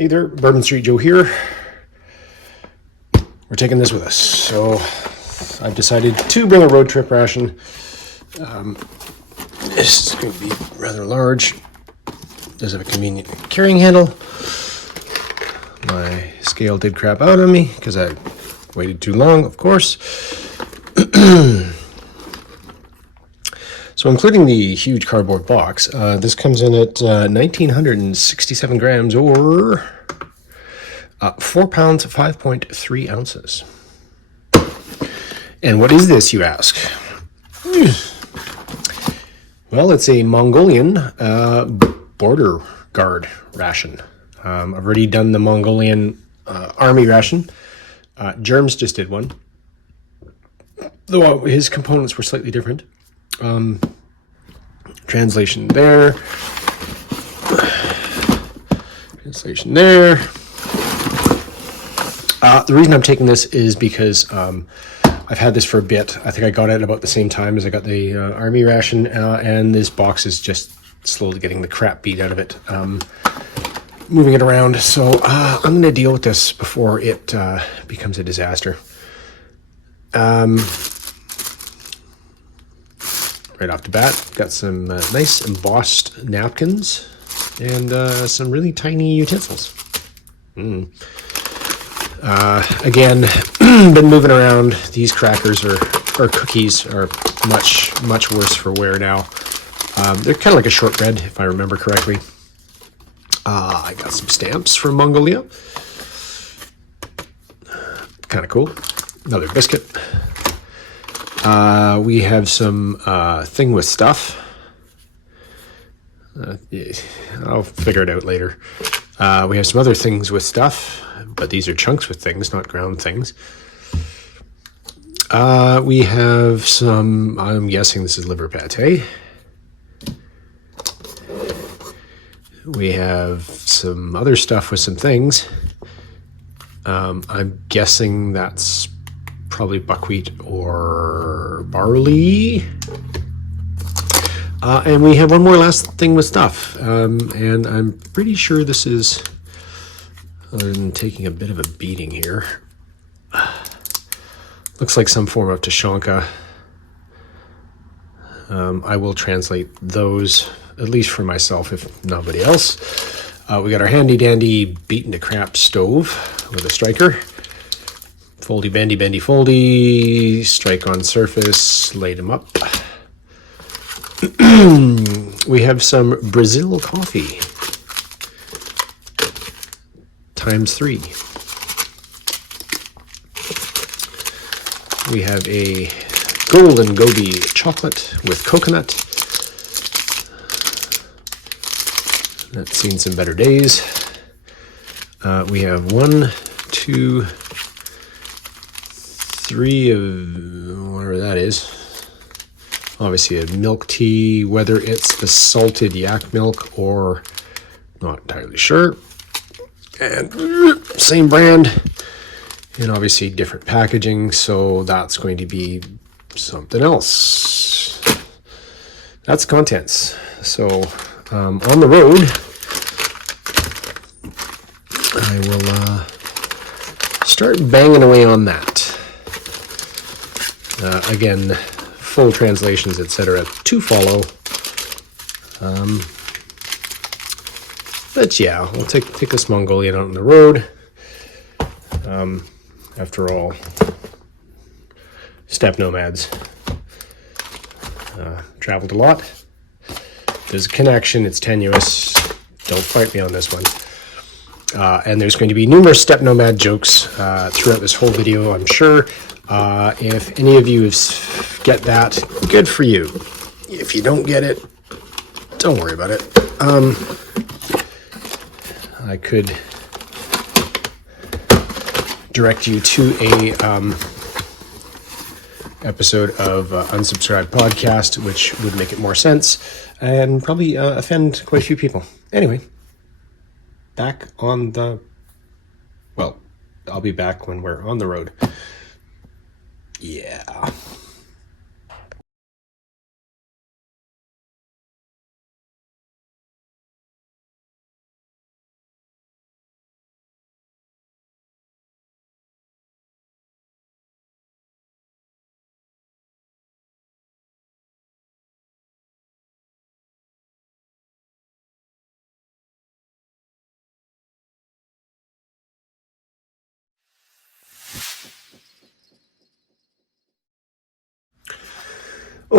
Hey there, Bourbon Street Joe here. We're taking this with us. So I've decided to bring a road trip ration. This is going to be rather large. Does have a convenient carrying handle. My scale did crap out on me because I waited too long, of course. So including the huge cardboard box, this comes in at 1,967 grams or 4 pounds, 5.3 ounces. And what is this, you ask? Well, it's a Mongolian border guard ration. I've already done the Mongolian army ration. Germs just did one, though his components were slightly different. Translation there. Translation there. The reason I'm taking this is because I've had this for a bit. I think I got it at about the same time as I got the army ration, and this box is just slowly getting the crap beat out of it. Moving it around, so I'm going to deal with this before it becomes a disaster. Right off the bat, got some nice embossed napkins and some really tiny utensils. Again, been moving around. These crackers or cookies are much worse for wear now. They're kind of like a shortbread, if I remember correctly. I got some stamps from Mongolia. Kind of cool. Another biscuit. We have some thing with stuff. Yeah, I'll figure it out later. We have some other things with stuff, but these are chunks with things, not ground things. We have some, I'm guessing this is liver pate. We have some other stuff with some things. I'm guessing that's probably buckwheat or barley. And we have one more last thing with stuff. And I'm pretty sure this is, other than taking a bit of a beating here, looks like some form of Tashanka. I will translate those, at least for myself, if nobody else. We got our handy dandy beaten to crap stove with a striker. Foldy, bendy, bendy, foldy, strike on surface, laid them up. We have some Brazil coffee, ×3. We have a golden goby chocolate with coconut. That's seen some better days. We have 1, 2, 3 of whatever that is. Obviously a milk tea, whether it's the salted yak milk or not entirely sure. And same brand, and obviously different packaging, so that's going to be something else. That's contents. So on the road, I will start banging away on that. Again, full translations, etc. to follow. But yeah, we'll take this Mongolian out on the road. After all, steppe nomads. Traveled a lot. There's a connection, it's tenuous. Don't fight me on this one. And there's going to be numerous steppe nomad jokes throughout this whole video, I'm sure. If any of you get that, good for you. If you don't get it, don't worry about it. I could direct you to a episode of Unsubscribed Podcast, which would make it more sense and probably offend quite a few people. Anyway, back on the... Well, I'll be back when we're on the road. Yeah.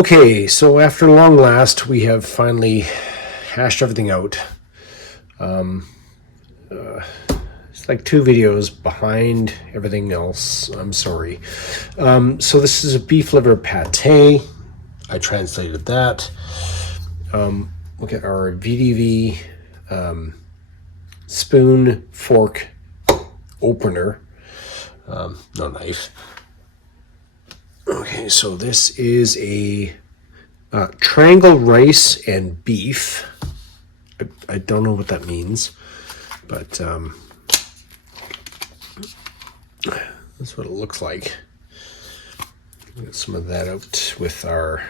Okay, so after long last, we have finally hashed everything out. It's like 2 videos behind everything else. I'm sorry. So this is a beef liver pate. I translated that. Look at our VDV spoon fork opener. No knife. Okay, so this is a triangle rice and beef. I don't know what that means, but that's what it looks like. Get some of that out with our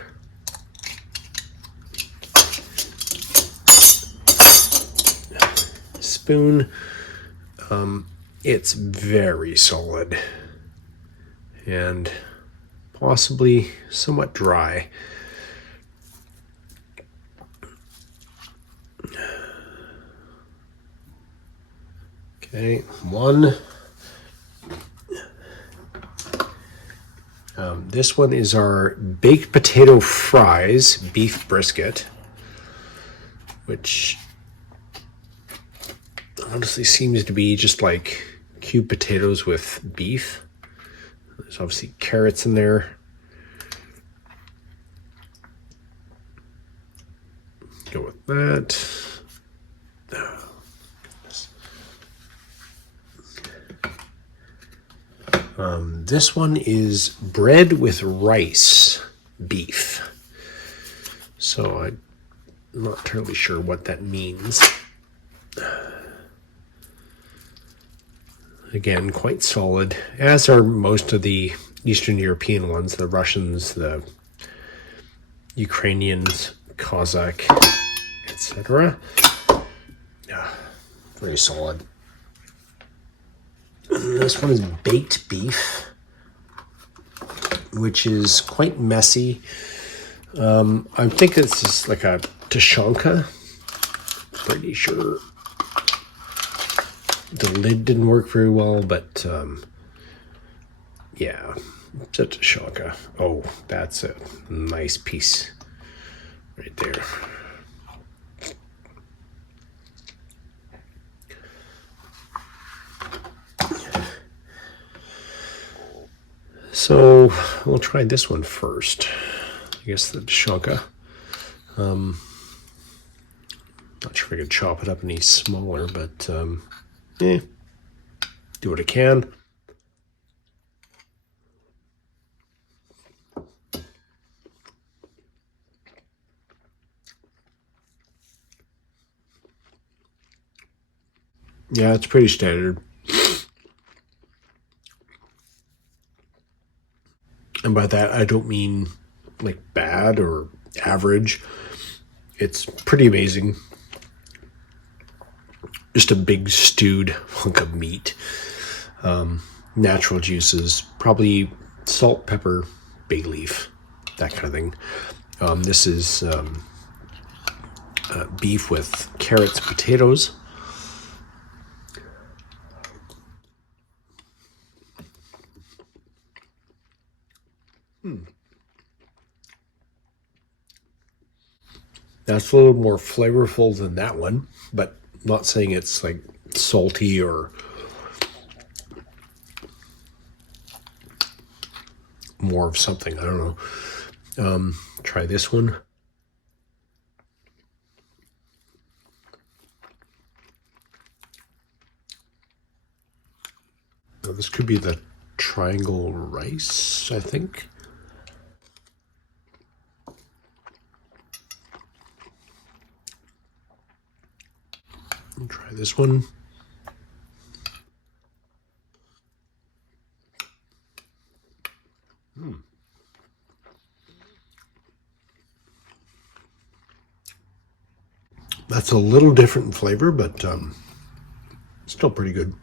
spoon. It's very solid and possibly somewhat dry. Okay, one. This one is our baked potato fries beef brisket, which honestly seems to be just like cubed potatoes with beef. There's obviously carrots in there. Go with that. This one is bread with rice beef. So I'm not entirely sure what that means. Again, quite solid, as are most of the Eastern European ones, the Russians, the Ukrainians, Cossack, etc. Yeah, very solid. This one is baked beef, which is quite messy. I think this is like a Tushonka. Pretty sure the lid didn't work very well, but yeah, it's a Tushonka. Oh, that's a nice piece right there. So we'll try this one first. I guess the Tushonka. Not sure if I could chop it up any smaller, but do what I can. Yeah, it's pretty standard. And by that, I don't mean like bad or average. It's pretty amazing. Just a big stewed hunk of meat. Natural juices, probably salt, pepper, bay leaf, that kind of thing. This is beef with carrots, potatoes. That's a little more flavorful than that one, but not saying it's like salty or more of something. I don't know. Try this one. Now, this could be the triangle rice, I think. I'll try this one. That's a little different in flavor, but still pretty good.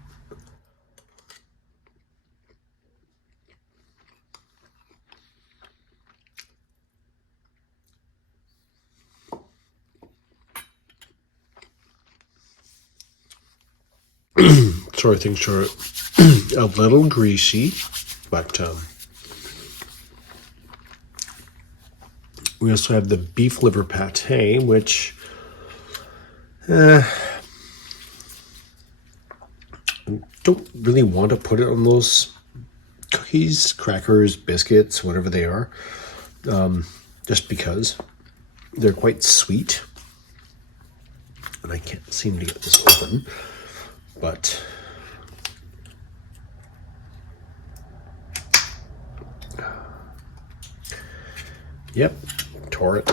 Sorry, things are a little greasy, but We also have the beef liver pate, which don't really want to put it on those cookies, crackers, biscuits, whatever they are, just because they're quite sweet. And I can't seem to get this open, but yep, tore it.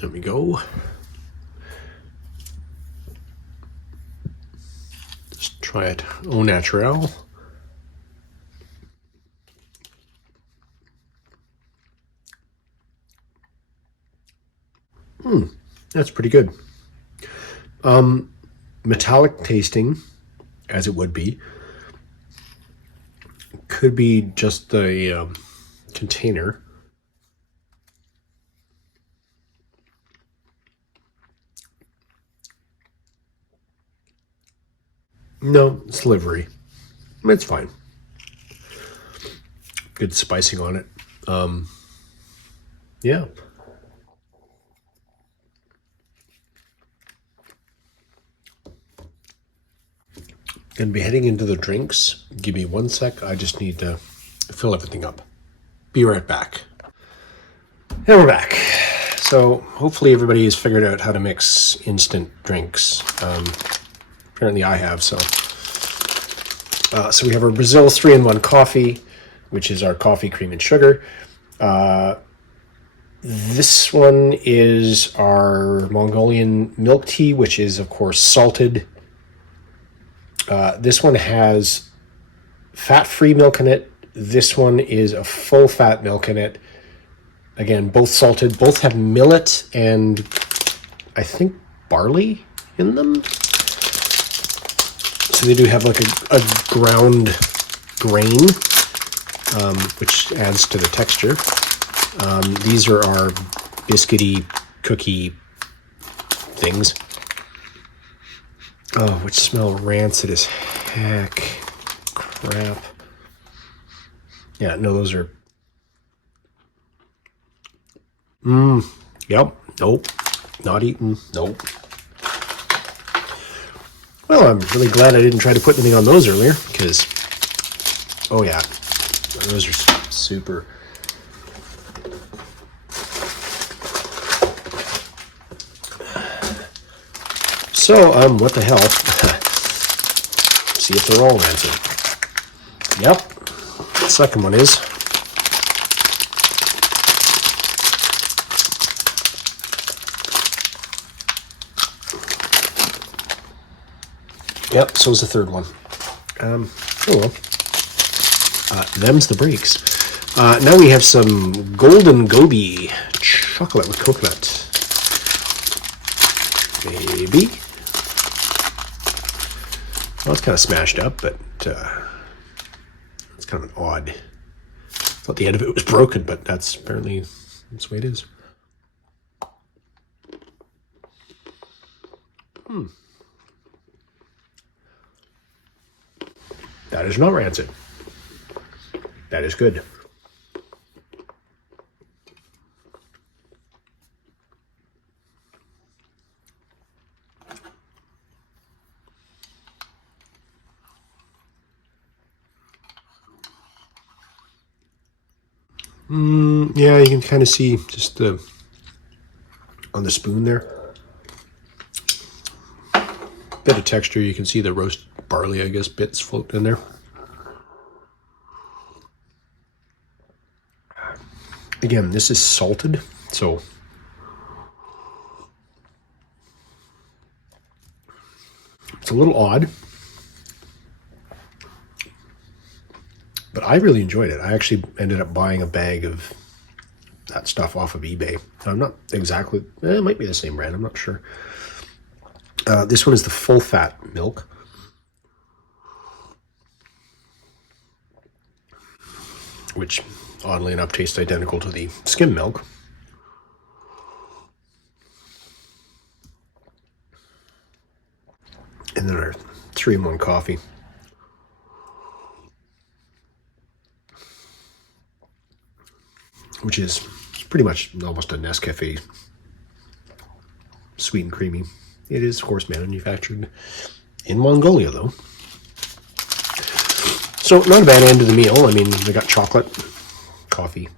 There we go. Just try it au naturel. That's pretty good. Metallic tasting, as it would be. Could be just the container. No, it's livery. It's fine. Good spicing on it. Yeah. Gonna be heading into the drinks. Give me 1 sec. I just need to fill everything up. Be right back. And we're back. So hopefully everybody has figured out how to mix instant drinks. Apparently I have, so we have our Brazil 3-in-1 coffee, which is our coffee, cream, and sugar. This one is our Mongolian milk tea, which is, of course, salted. This one has fat-free milk in it. This one is a full-fat milk in it. Again, both salted. Both have millet and, I think, barley in them. So they do have like a ground grain, which adds to the texture. These are our biscuity cookie things. Oh, which smell rancid as heck. Crap. Yeah, no, those are... Yep. Nope. Not eaten. Nope. Well, I'm really glad I didn't try to put anything on those earlier, because... Oh, yeah. Those are super... So, what the hell? See if they're all rancid. Yep. The second one is. Yep, so is the third one. Oh well. Them's the breaks. Now we have some golden goby chocolate with coconut. Maybe. Well, it's kind of smashed up, but it's kind of odd. I thought the end of it was broken, but that's apparently the way it is. That is not rancid. That is good. Yeah, you can kind of see just the on the spoon there. Bit of texture. You can see the roast barley, I guess, bits float in there. Again, this is salted, so it's a little odd. But I really enjoyed it. I actually ended up buying a bag of that stuff off of eBay. I'm not exactly... it might be the same brand. I'm not sure. This one is the full-fat milk. Which oddly enough, tastes identical to the skim milk. And then our 3-in-1 coffee. Which is pretty much almost a Nescafe, sweet and creamy. It is, of course, manufactured in Mongolia, though. So, not a bad end of the meal. I mean, we got chocolate, coffee,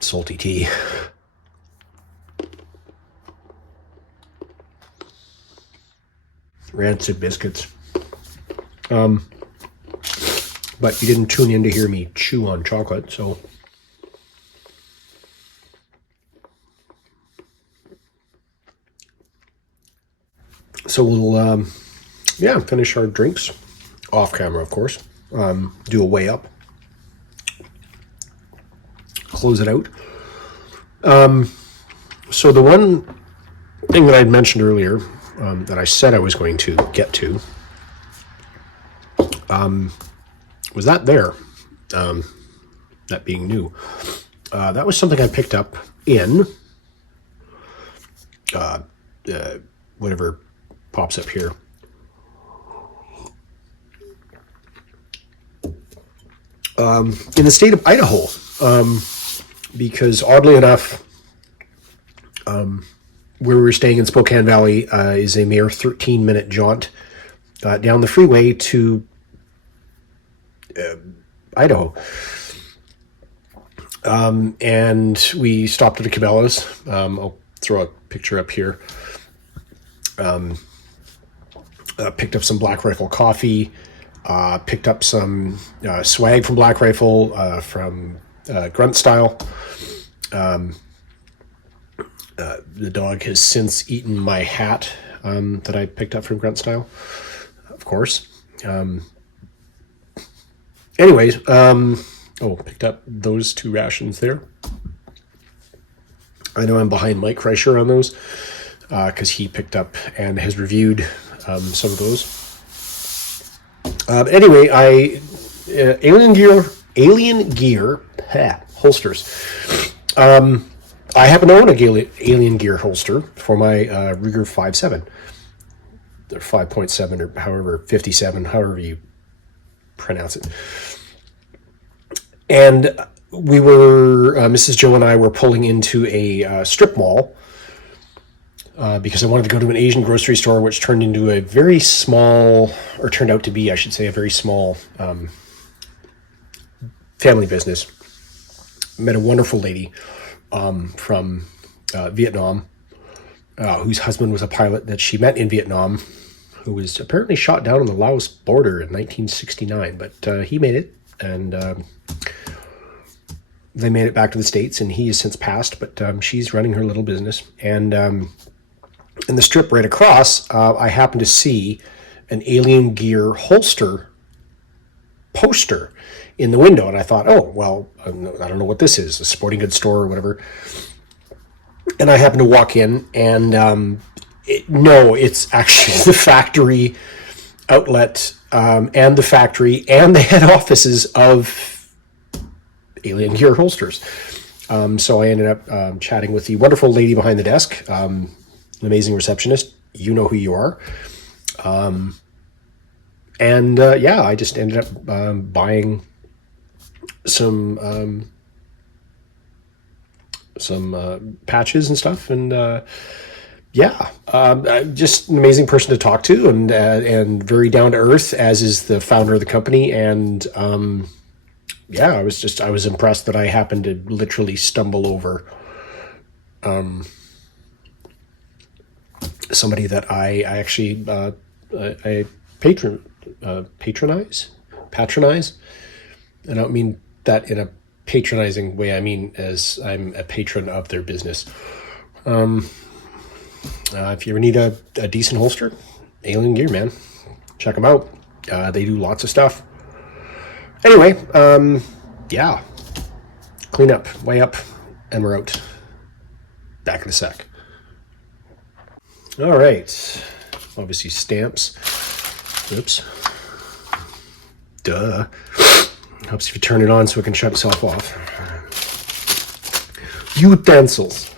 salty tea. Rancid biscuits. But you didn't tune in to hear me chew on chocolate, so... So we'll, finish our drinks off camera, of course. Do a weigh up. Close it out. So the one thing that I had mentioned earlier, that I said I was going to get to, was that there. That being new. That was something I picked up in whatever pops up here. In the state of Idaho, because oddly enough, where we were staying in Spokane Valley is a mere 13-minute jaunt down the freeway to Idaho. And we stopped at a Cabela's. I'll throw a picture up here. Picked up some Black Rifle coffee, picked up some swag from Black Rifle, from Grunt Style. The dog has since eaten my hat that I picked up from Grunt Style, of course. Picked up those 2 rations there. I know I'm behind Mike Kreischer on those because he picked up and has reviewed some of those. Alien Gear holsters. I happen to own a Alien Gear holster for my Ruger 5.7. They're 5.7 or however, 57, however you pronounce it. And we were, Mrs. Joe and I were pulling into a strip mall because I wanted to go to an Asian grocery store, which turned out to be, I should say, a very small family business. Met a wonderful lady from Vietnam, whose husband was a pilot that she met in Vietnam, who was apparently shot down on the Laos border in 1969, but he made it, and they made it back to the States, and he has since passed, but she's running her little business. And in the strip right across, I happened to see an Alien Gear holster poster in the window, and I thought, oh, well, I don't know what this is, a sporting goods store or whatever. And I happened to walk in, and it's actually the factory outlet and the factory and the head offices of Alien Gear holsters. So I ended up chatting with the wonderful lady behind the desk, an amazing receptionist. You know who you are. I just ended up buying some patches and stuff, and just an amazing person to talk to, and very down to earth, as is the founder of the company. And I was impressed that I happened to literally stumble over somebody that I actually I patronize. And I don't mean that in a patronizing way. I mean as I'm a patron of their business. If you ever need a decent holster, Alien Gear, man, check them out. They do lots of stuff. Anyway, clean up, weigh up, and we're out. Back in a sec. All right. Obviously stamps. Oops. Duh. Helps if you turn it on so it can shut itself off. Utensils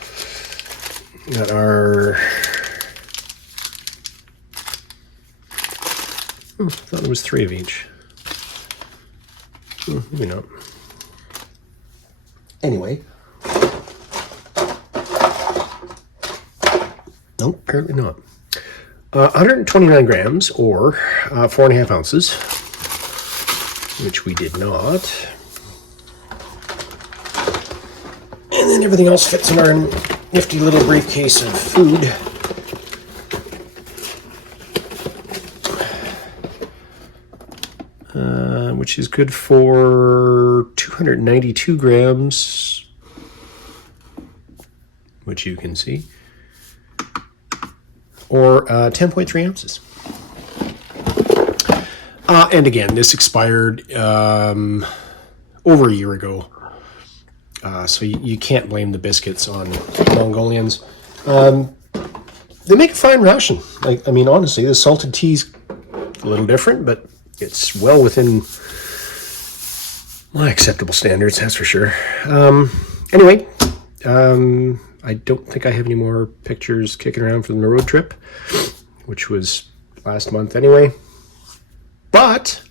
that are... I thought there was 3 of each. Maybe not. Anyway. No, apparently not. 129 grams, or 4.5 ounces, which we did not. And then everything else fits in our nifty little briefcase of food. Which is good for 292 grams, which you can see, or 10.3 ounces. And again, this expired over a year ago, so you can't blame the biscuits on Mongolians. They make a fine ration. I mean, honestly, the salted tea's a little different, but it's well within my acceptable standards, that's for sure. Anyway, I don't think I have any more pictures kicking around from the road trip, which was last month anyway. But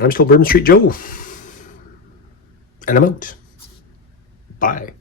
I'm still Bourbon Street Joe, and I'm out. Bye.